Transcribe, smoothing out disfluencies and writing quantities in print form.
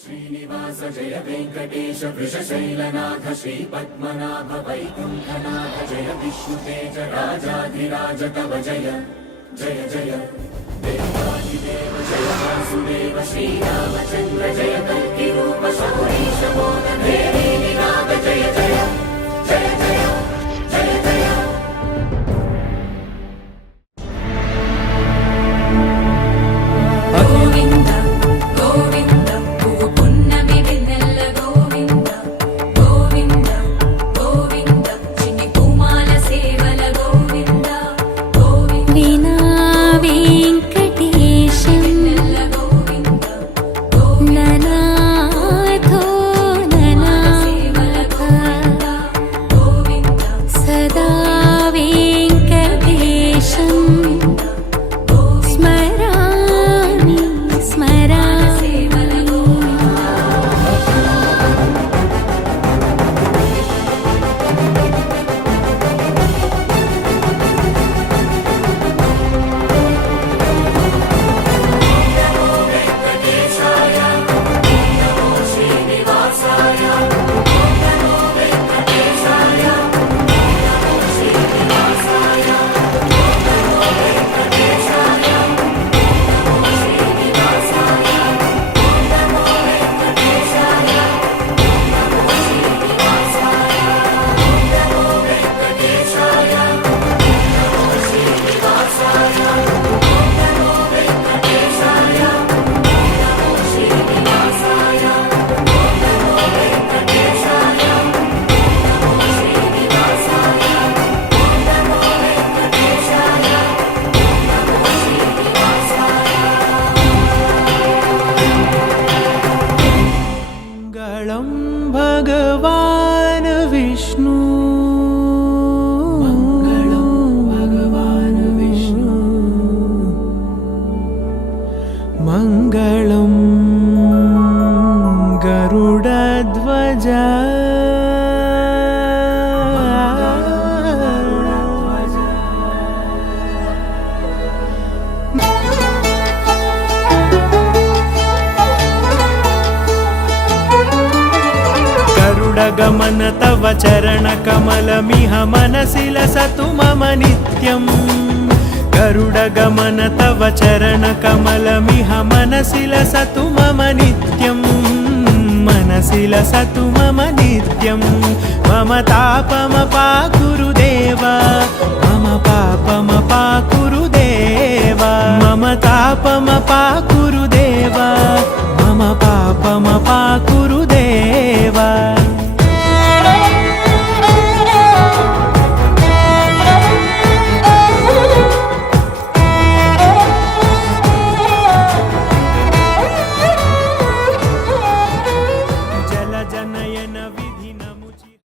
श्रीनिवास जय वेंकटेश वृषशैलनाथ श्रीपद्मनाभ वैकुंठनाथ जय विष्णुतेज राजाधिराज तव जय जय जय देवादिदेव जय वासुदेव श्रीरामचंद्र जय कल्कि रूप शौरीश मोद देवी निनाद जय जय जय जय जय जय गोविंद गोविंद पुन्नमि वेन्नेल्ल गोविंद गोविंद गोविंद चिन्नि पूमाल सेवल गोविंद गोविंद वीणा वेंकटेशं वेन्नेल्ल गोविंद ननाथो ननाथ सेवल गोविंद गोविंद सदा वेंकटेशं स्मरामि स्मरामि सेवल वेंकटेशाय नमो श्रीनिवासाय नमो वेंकटेशाय नमो श्रीनिवासाय नमो वेंकटेशाय नमो श्रीनिवासाय नमो वेंकटेशाय नमो श्रीनिवासाय नमो वेंकटेशाय नमो श्रीनिवासाय नमो वेंकटेशाय नमो श्रीनिवासाय नमो वेंकटेशाय नमो श्रीनिवासाय नमो वेंकटेशाय नमो श्रीनिवासाय मङ्गलं भगवान् विष्णु मङ्गलं भगवान् विष्णु मङ्गलं गरुडध्वज गरुडगमन तव चरणकमलमिह मनसि लसतु मम नित्यम् गरुडगमन तव चरणकमलमिह मनसि लसतु मम नित्यम् मनसि लसतु मम नित्यम् मम तापमपाकुरु देव मम पापमपाकुरु देव मम तापमपाकुरु देव मम पापमपाकुरु